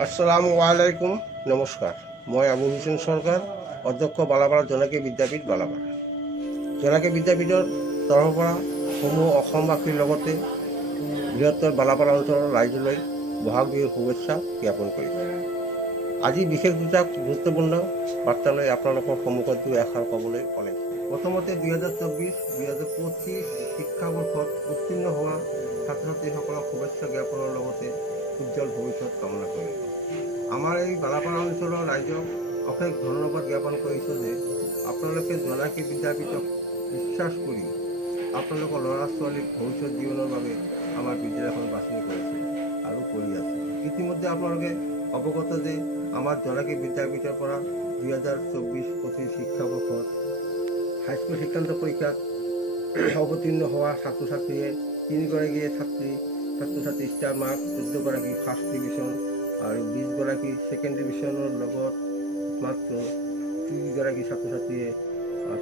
আসসালামু আলাইকুম, নমস্কাৰ। মই আবুল হুছেইন চৰকাৰ, অধ্যক্ষ বালাপাৰা জোনাকী বিদ্যাপীঠ বালাপাৰা। জোনাকী বিদ্যাপীঠৰ তৰফৰ পৰা সমূহ অসমবাসীৰ লগতে বৃহত্তৰ বালাপাৰা অঞ্চলৰ ৰাইজলৈ বহাগ বিহুৰ শুভেচ্ছা জ্ঞাপন কৰিছোঁ। আজি বিশেষ দুটা গুৰুত্বপূৰ্ণ বাৰ্তালৈ আপোনালোকৰ সন্মুখত দুই এষাৰ ক'বলৈ ওলাইছোঁ। প্ৰথমতে 2024-2025 শিক্ষাবৰ্ষত উত্তীৰ্ণ হোৱা ছাত্ৰ ছাত্ৰীসকলক শুভেচ্ছা জ্ঞাপনৰ লগতে উজ্জ্বল ভৱিষ্যত কামনা কৰিলোঁ। আমাৰ এই বালাপাৰা অঞ্চলৰ ৰাইজক অশেষ ধন্যবাদ জ্ঞাপন কৰিছোঁ যে আপোনালোকে জোনাকী বিদ্যাপীঠক বিশ্বাস কৰি আপোনালোকৰ ল'ৰা ছোৱালীক ভৱিষ্যত জীৱনৰ বাবে আমাৰ বিদ্যালয়খন বাছনি কৰিছে আৰু কৰি আছে। ইতিমধ্যে আপোনালোকে অৱগত যে আমাৰ জোনাকী বিদ্যাপীঠৰ পৰা 2024-25 শিক্ষাবৰ্ষত হাইস্কুল শিক্ষান্ত পৰীক্ষাত অৱতীৰ্ণ হোৱা ছাত্ৰ ছাত্ৰীয়ে 3গৰাকীয়ে ছাত্ৰ ছাত্ৰী ষ্টাৰ মাৰ্ক, 14গৰাকী ফাৰ্ষ্ট ডিভিজন আৰু 20গৰাকী ছেকেণ্ড ডিভিজনৰ লগত মাত্ৰ 30গৰাকী ছাত্ৰ ছাত্ৰীয়ে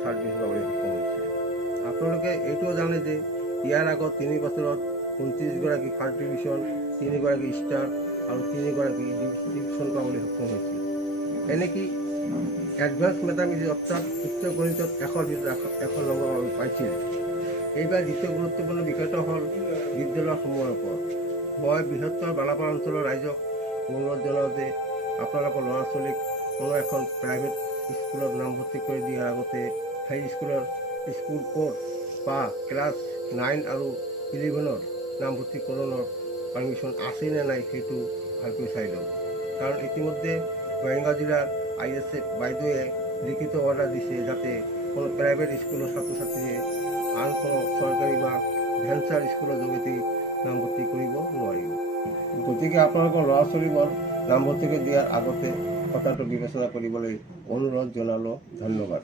থাৰ্ড ডিভিজন পাবলৈ সক্ষম হৈছে। আপোনালোকে এইটোও জানে যে ইয়াৰ আগত 3 বছৰত 29গৰাকী ফাৰ্ষ্ট ডিভিজন, 3গৰাকী ষ্টাৰ আৰু 3গৰাকী ডিভিজন পাবলৈ সক্ষম হৈছিল। এনেকৈ এডভান্স মেথামেটিক্স অৰ্থাৎ উচ্চ গণিতত 100 নম্বৰ পাইছিল। এইবাৰ দ্বিতীয় গুৰুত্বপূৰ্ণ বিষয়টো হ'ল বিদ্যালয়সমূহৰ ওপৰত। মই বৃহত্তৰ বালাপাৰা অঞ্চলৰ ৰাইজক অনুৰোধ জনাওঁ যে আপোনালোকৰ ল'ৰা ছোৱালীক কোনো এখন প্ৰাইভেট স্কুলত নামভৰ্তি কৰি দিয়াৰ আগতে সেই স্কুল ক'ড বা ক্লাছ 9 আৰু 11ৰ নামভৰ্তিকৰণৰ পাৰ্মিশ্যন আছে নে নাই সেইটো ভালকৈ চাই লওক। কাৰণ ইতিমধ্যে গোৱালপাৰা জিলাৰ ISF বাইদেৱে লিখিত অৰ্ডাৰ দিছে যাতে কোনো প্ৰাইভেট স্কুলৰ ছাত্ৰ ছাত্ৰীয়ে আন কোনো চৰকাৰী বা ভেঞ্চাৰ স্কুলৰ যোগেদি নামভৰ্তি কৰিব নোৱাৰিব। গতিকে আপোনালোকৰ ল'ৰা ছোৱালীবোৰ নামভৰ্তি দিয়াৰ আগতে কথাটো বিবেচনা কৰিবলৈ অনুৰোধ জনালোঁ। ধন্যবাদ।